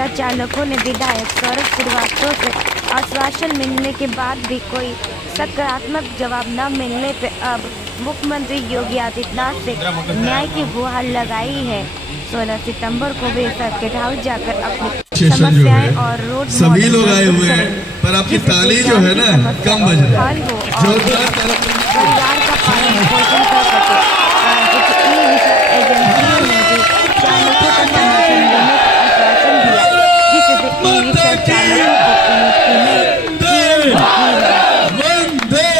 Rickshaw चालकों ने विधायक सौरभ श्रीवास्तव से आश्वासन मिलने के बाद भी कोई सकारात्मक जवाब न मिलने पर अब मुख्यमंत्री योगी आदित्यनाथ से न्याय की गुहार लगाई है। 16 सितंबर को वे सर्किट हाउस जाकर अपनी समस्याएं और रोड सभी लोग आए हुए हैं, पर आपकी ताली जो है ना कम बज रही है। परिवार का पालन पोषण कर सके। एजेंसियों ने भी चालकों को समर्थन देने का आश्वासन दिया, जिससे ई रिक्शा चालकों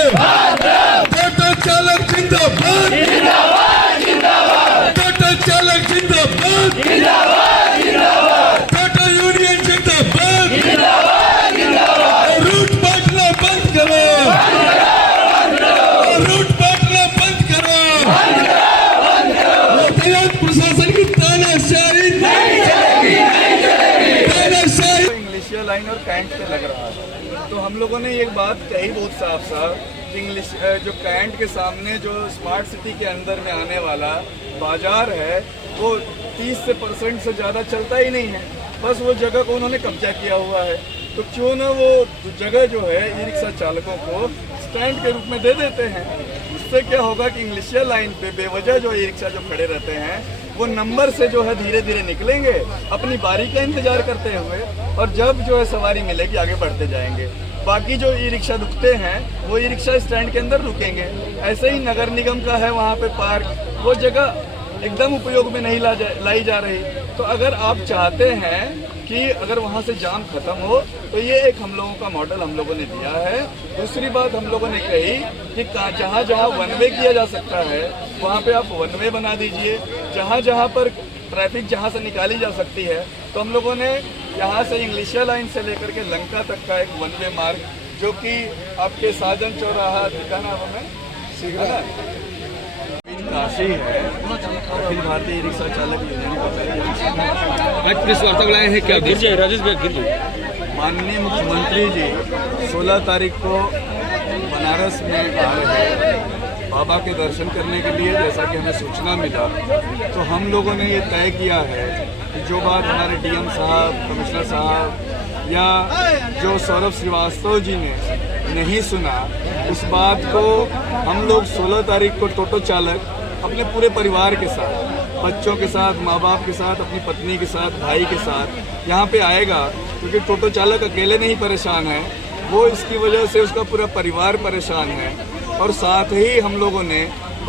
को लाइन और कैंट पे लग रहा है। तो हम लोगों ने एक बात कही बहुत साफ कि इंग्लिश जो कैंट के सामने जो स्मार्ट सिटी के अंदर में आने वाला बाजार है वो 30% से ज़्यादा चलता ही नहीं है। बस वो जगह को उन्होंने कब्जा किया हुआ है, तो क्यों ना वो जगह जो है ई रिक्शा चालकों को स्टैंड के रूप में दे देते हैं। उससे क्या होगा कि इंग्लिशिया लाइन पे बेवजह जो ई रिक्शा जो खड़े रहते हैं वो नंबर से जो है धीरे धीरे निकलेंगे अपनी बारी का इंतजार करते हुए, और जब जो है सवारी मिलेगी आगे बढ़ते जाएंगे। बाकी जो ई रिक्शा रुकते हैं वो ई रिक्शा स्टैंड के अंदर रुकेंगे। ऐसे ही नगर निगम का है वहाँ पे पार्क, वो जगह एकदम उपयोग में नहीं लाई जा रही। तो अगर आप चाहते हैं कि अगर वहाँ से जाम खत्म हो तो ये एक हम लोगों का मॉडल हम लोगों ने दिया है। दूसरी बात हम लोगों ने कही कि जहाँ जहाँ वन वे किया जा सकता है वहाँ पे आप वन वे बना दीजिए। जहाँ जहाँ पर ट्रैफिक जहाँ से निकाली जा सकती है, तो हम लोगों ने यहाँ से इंग्लिशिया लाइन से लेकर के लंका तक का एक वन वे मार्ग, जो कि आपके साजन चौराहा दिखाना हमें काशी है, अखिल भारतीय रिक्शा चालक यूनियन का आज प्रेस वार्ता बुलाए हैं। क्या गिर जाए राजेश भाई, गिर जाए। माननीय मुख्यमंत्री जी 16 तारीख को बनारस में आ रहे हैं बाबा के दर्शन करने के लिए। जैसा कि हमें सूचना मिला तो हम लोगों ने ये तय किया है कि जो बात हमारे डीएम साहब, कमिश्नर साहब या जो सौरभ श्रीवास्तव जी ने नहीं सुना, उस बात को हम लोग 16 तारीख को टोटो चालक अपने पूरे परिवार के साथ, बच्चों के साथ, माँ बाप के साथ, अपनी पत्नी के साथ, भाई के साथ यहाँ पे आएगा। क्योंकि टोटो चालक अकेले नहीं परेशान है, वो इसकी वजह से उसका पूरा परिवार परेशान है। और साथ ही हम लोगों ने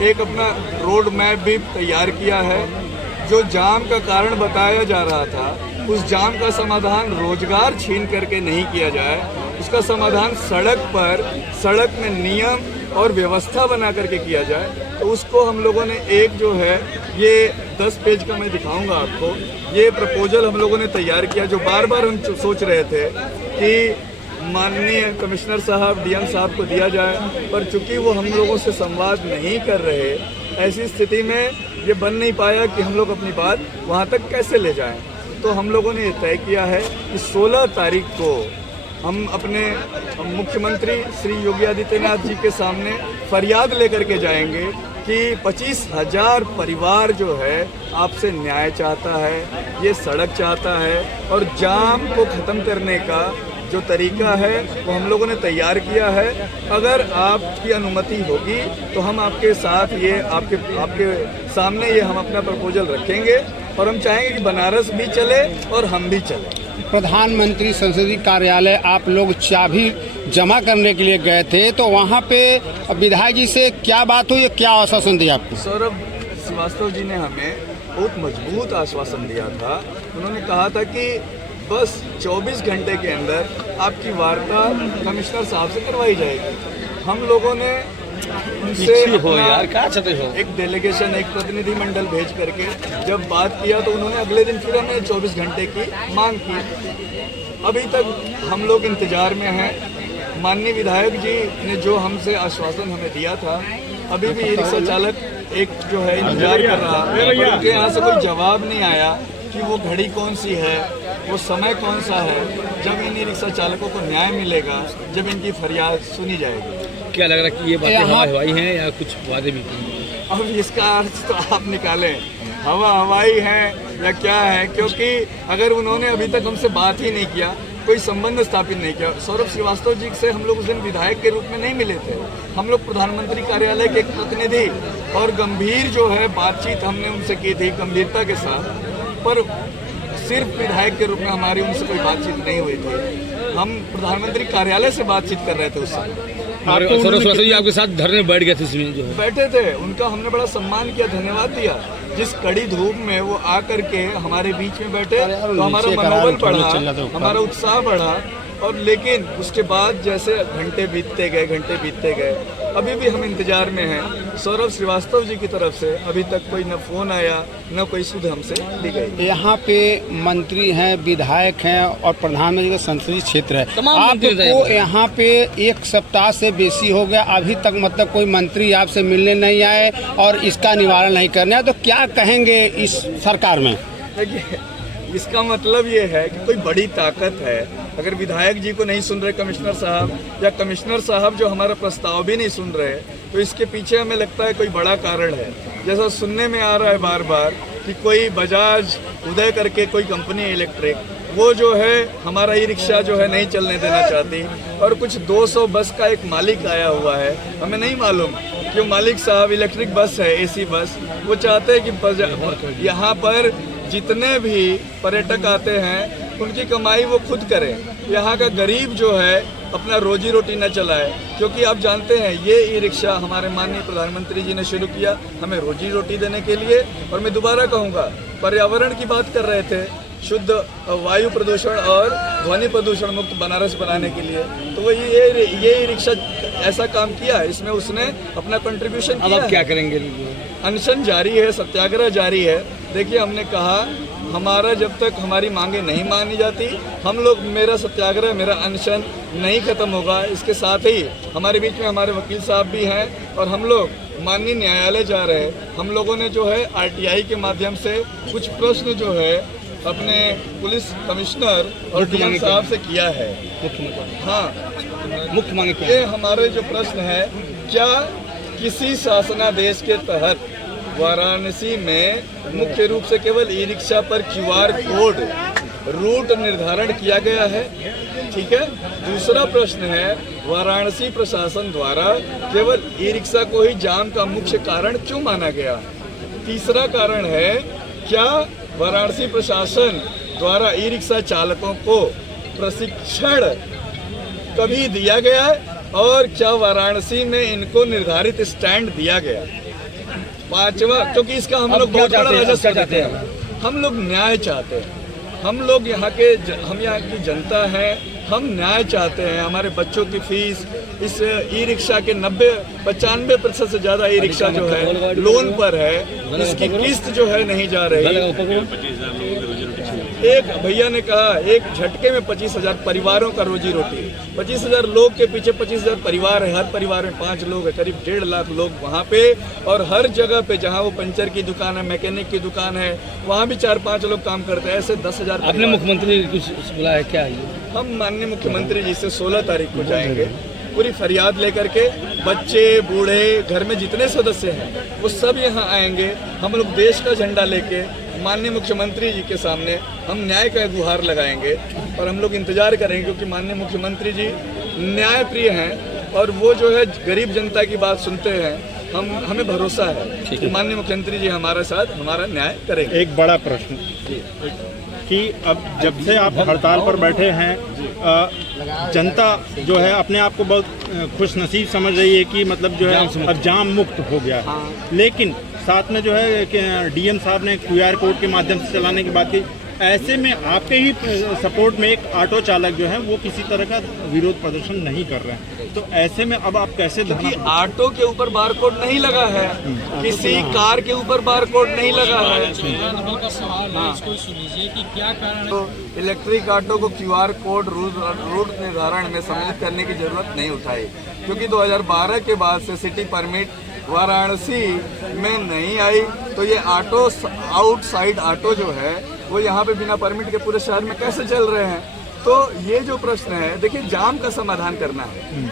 एक अपना रोड मैप भी तैयार किया है। जो जाम का कारण बताया जा रहा था, उस जाम का समाधान रोजगार छीन करके नहीं किया जाए, उसका समाधान सड़क में नियम और व्यवस्था बना करके किया जाए। तो उसको हम लोगों ने एक जो है ये 10 पेज का मैं दिखाऊंगा आपको, ये प्रपोजल हम लोगों ने तैयार किया, जो बार बार हम सोच रहे थे कि माननीय कमिश्नर साहब, डीएम साहब को दिया जाए, पर चूंकि वो हम लोगों से संवाद नहीं कर रहे, ऐसी स्थिति में ये बन नहीं पाया कि हम लोग अपनी बात वहाँ तक कैसे ले जाएं। तो हम लोगों ने ये तय किया है कि 16 तारीख को हम अपने मुख्यमंत्री श्री योगी आदित्यनाथ जी के सामने फरियाद लेकर के जाएंगे कि 25,000 परिवार जो है आपसे न्याय चाहता है, ये सड़क चाहता है, और जाम को ख़त्म करने का जो तरीका है वो हम लोगों ने तैयार किया है। अगर आपकी अनुमति होगी तो हम आपके साथ ये आपके सामने ये हम अपना प्रपोजल रखेंगे, और हम चाहेंगे कि बनारस भी चले और हम भी चलें। प्रधानमंत्री संसदीय कार्यालय आप लोग चाबी जमा करने के लिए गए थे, तो वहाँ पे विधायक जी से क्या बात हुई, क्या आश्वासन दिया आपको? सौरभ श्रीवास्तव जी ने हमें बहुत मजबूत आश्वासन दिया था। उन्होंने कहा था कि बस 24 घंटे के अंदर आपकी वार्ता कमिश्नर साहब से करवाई जाएगी। हम लोगों ने उनसे एक डेलीगेशन, एक प्रतिनिधि मंडल भेज करके जब बात किया तो उन्होंने अगले दिन फिर हमें 24 घंटे की मांग की। अभी तक हम लोग इंतजार में हैं। माननीय विधायक जी ने जो हमसे आश्वासन हमें दिया था, अभी भी ई रिक्शा चालक एक जो है इंतजार कर रहा है, उनके यहाँ से कोई जवाब नहीं आया कि वो घड़ी कौन सी है, वो समय कौन सा है जब इन ई रिक्शा चालकों को न्याय मिलेगा, जब इनकी फरियाद सुनी जाएगी। क्या लग रहा है कि ये बातें हवा हवाई हैं या कुछ वादे भी? अब इसका अर्थ तो आप निकालें। हवा हवाई है या क्या है, क्योंकि अगर उन्होंने अभी तक हमसे बात ही नहीं किया, कोई संबंध स्थापित नहीं किया। सौरभ श्रीवास्तव जी से हम लोग उस दिन विधायक के रूप में नहीं मिले थे, हम लोग प्रधानमंत्री कार्यालय के एक प्रतिनिधि, और गंभीर जो है बातचीत हमने उनसे की थी गंभीरता के साथ, पर सिर्फ विधायक के रूप में हमारी उनसे कोई बातचीत नहीं हुई थी। हम प्रधानमंत्री कार्यालय से बातचीत कर रहे थे उस समय। सौरभ श्रीवास्तव जी आपके साथ धरने बैठ गए थे इसमें जो है। बैठे थे, उनका हमने बड़ा सम्मान किया, धन्यवाद दिया। जिस कड़ी धूप में वो आकर के हमारे बीच में बैठे तो हमारा मनोबल बढ़ा, हमारा उत्साह बढ़ा। और लेकिन उसके बाद जैसे घंटे बीतते गए, अभी भी हम इंतजार में हैं सौरभ श्रीवास्तव जी की तरफ से। अभी तक कोई न फोन आया, न कोई सुध हमसे ली गई। यहाँ पे मंत्री हैं, विधायक हैं और प्रधानमंत्री का संसदीय क्षेत्र है। तमाम मंत्री आपको यहाँ पे एक सप्ताह से बेसी हो गया, अभी तक मतलब कोई मंत्री आपसे मिलने नहीं आए और इसका निवारण नहीं करने आए, तो क्या कहेंगे इस सरकार में? देखिए, इसका मतलब ये है कि कोई बड़ी ताकत है। अगर विधायक जी को नहीं सुन रहे कमिश्नर साहब, या कमिश्नर साहब जो हमारा प्रस्ताव भी नहीं सुन रहे, तो इसके पीछे हमें लगता है कोई बड़ा कारण है। जैसा सुनने में आ रहा है बार बार कि कोई बजाज उदय करके कोई कंपनी इलेक्ट्रिक, वो जो है हमारा ई रिक्शा जो है नहीं चलने देना चाहती, और कुछ 200 बस का एक मालिक आया हुआ है, हमें नहीं मालूम कि मालिक साहब इलेक्ट्रिक बस है, एसी बस, वो चाहते हैं कि यहाँ पर जितने भी पर्यटक आते हैं उनकी कमाई वो खुद करें, यहाँ का गरीब जो है अपना रोजी रोटी न चलाए। क्योंकि आप जानते हैं ये ई रिक्शा हमारे माननीय प्रधानमंत्री जी ने शुरू किया हमें रोजी रोटी देने के लिए। और मैं दोबारा कहूँगा, पर्यावरण की बात कर रहे थे, शुद्ध वायु प्रदूषण और ध्वनि प्रदूषण मुक्त बनारस बनाने के लिए, तो वो ये ई रिक्शा ऐसा काम किया, इसमें उसने अपना कंट्रीब्यूशन किया। अब आप क्या करेंगे? अनशन जारी है, सत्याग्रह जारी है। देखिए, हमने कहा हमारा जब तक हमारी मांगे नहीं मानी जाती, हम लोग, मेरा सत्याग्रह, मेरा अनशन नहीं खत्म होगा। इसके साथ ही हमारे बीच में हमारे वकील साहब भी हैं और हम लोग माननीय न्यायालय जा रहे हैं। हम लोगों ने जो है RTI के माध्यम से कुछ प्रश्न जो है अपने पुलिस कमिश्नर और DM साहब से किया है। हाँ, मुख्य मांगे क्या? ये हमारे जो प्रश्न है, क्या किसी शासनादेश के तहत वाराणसी में मुख्य रूप से केवल ई रिक्शा पर QR कोड रूट निर्धारण किया गया है? ठीक है। दूसरा प्रश्न है, वाराणसी प्रशासन द्वारा केवल ई रिक्शा को ही जाम का मुख्य कारण क्यों माना गया? तीसरा कारण है, क्या वाराणसी प्रशासन द्वारा ई रिक्शा चालकों को प्रशिक्षण कभी दिया गया है, और क्या वाराणसी में इनको निर्धारित स्टैंड दिया गया? पांचवा, क्योंकि इसका हम लोग बहुत बड़ा राजस्व चाहते हैं, हम लोग न्याय चाहते हैं। हम लोग यहाँ की जनता है, हम न्याय चाहते हैं। हमारे बच्चों की फीस, इस ई रिक्शा के 95% से ज़्यादा ई रिक्शा जो है लोन पर है, इसकी किस्त जो है नहीं जा रही। एक भैया ने कहा एक झटके में 25,000 परिवारों का रोजी रोटी, 25,000 लोग के पीछे 25,000 परिवार है, हर परिवार में 5 लोग है, करीब 1.5 लाख लोग वहाँ पे। और हर जगह पे जहाँ वो पंचर की दुकान है, मैकेनिक की दुकान है, वहाँ भी 4-5 लोग काम करते हैं। ऐसे 10,000। आपने मुख्यमंत्री कुछ बोला है क्या? हम माननीय मुख्यमंत्री जी से 16 तारीख को जाएंगे, पूरी फरियाद लेकर के। बच्चे, बूढ़े, घर में जितने सदस्य हैं वो सब यहाँ आएंगे। हम लोग देश का झंडा लेके माननीय मुख्यमंत्री जी के सामने हम न्याय का गुहार लगाएंगे, और हम लोग इंतजार करेंगे, क्योंकि माननीय मुख्यमंत्री जी न्याय प्रिय हैं और वो जो है गरीब जनता की बात सुनते हैं। हमें भरोसा है कि माननीय मुख्यमंत्री जी हमारे साथ हमारा न्याय करेंगे। एक बड़ा प्रश्न कि अब जब से आप हड़ताल पर बैठे हैं, जनता जो है अपने आप को बहुत खुशनसीब समझ रही है कि मतलब जो है अब जाम मुक्त हो गया है। लेकिन साथ में जो है कि DM साहब ने QR कोड के माध्यम से चलाने की बात की। ऐसे में आपके ही सपोर्ट में एक ऑटो चालक जो है वो किसी तरह का विरोध प्रदर्शन नहीं कर रहे हैं, तो ऐसे में अब आप कैसे? ऑटो के ऊपर बारकोड नहीं लगा है, किसी कार के ऊपर बारकोड नहीं लगा है। तो इलेक्ट्रिक ऑटो को QR कोड रूट निर्धारण में सम्मिलित करने की जरूरत नहीं उठाई, क्योंकि 2012 के बाद से सिटी परमिट वाराणसी में नहीं आई। तो ये आउटसाइड ऑटो जो है वो यहाँ पे बिना परमिट के पूरे शहर में कैसे चल रहे हैं? तो ये जो प्रश्न है, देखिए जाम का समाधान करना है।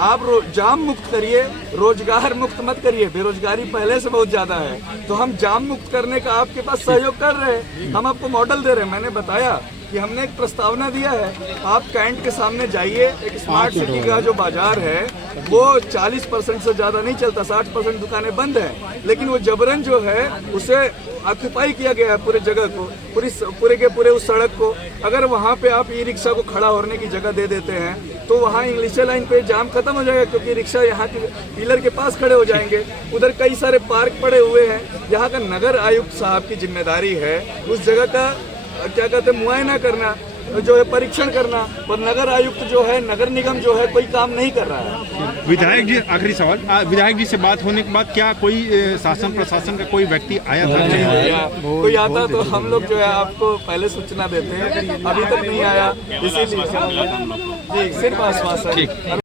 आप जाम मुक्त करिए, रोजगार मुक्त मत करिए। बेरोजगारी पहले से बहुत ज्यादा है, तो हम जाम मुक्त करने का आपके पास सहयोग कर रहे हैं। हम आपको मॉडल दे रहे हैं। मैंने बताया कि हमने एक प्रस्तावना दिया है। आप कैंट के सामने जाइए, एक स्मार्ट सिटी का जो बाजार है वो 40% से ज्यादा नहीं चलता, 60% दुकानें बंद हैं, लेकिन वो जबरन जो है उसे ऑक्यूपाई किया गया है पूरे जगह को, पूरे उस सड़क को। अगर वहाँ पे आप ई रिक्शा को खड़ा होने की जगह दे देते हैं तो वहाँ इंग्लिश लाइन पे जाम खत्म हो जाएगा, क्योंकि रिक्शा यहाँ के पिलर के पास खड़े हो जाएंगे। उधर कई सारे पार्क पड़े हुए हैं। यहाँ का नगर आयुक्त साहब की जिम्मेदारी है उस जगह का क्या कहते हैं मुआयना करना, जो है परीक्षण करना। और नगर आयुक्त जो है, नगर निगम जो है, कोई काम नहीं कर रहा है। विधायक जी, आखिरी सवाल, विधायक जी से बात होने के बाद क्या कोई शासन प्रशासन का कोई व्यक्ति आया था? कोई आता तो हम लोग जो है आपको पहले सूचना देते हैं, अभी तक नहीं आया, इसीलिए जी सिर्फ आश्वासन।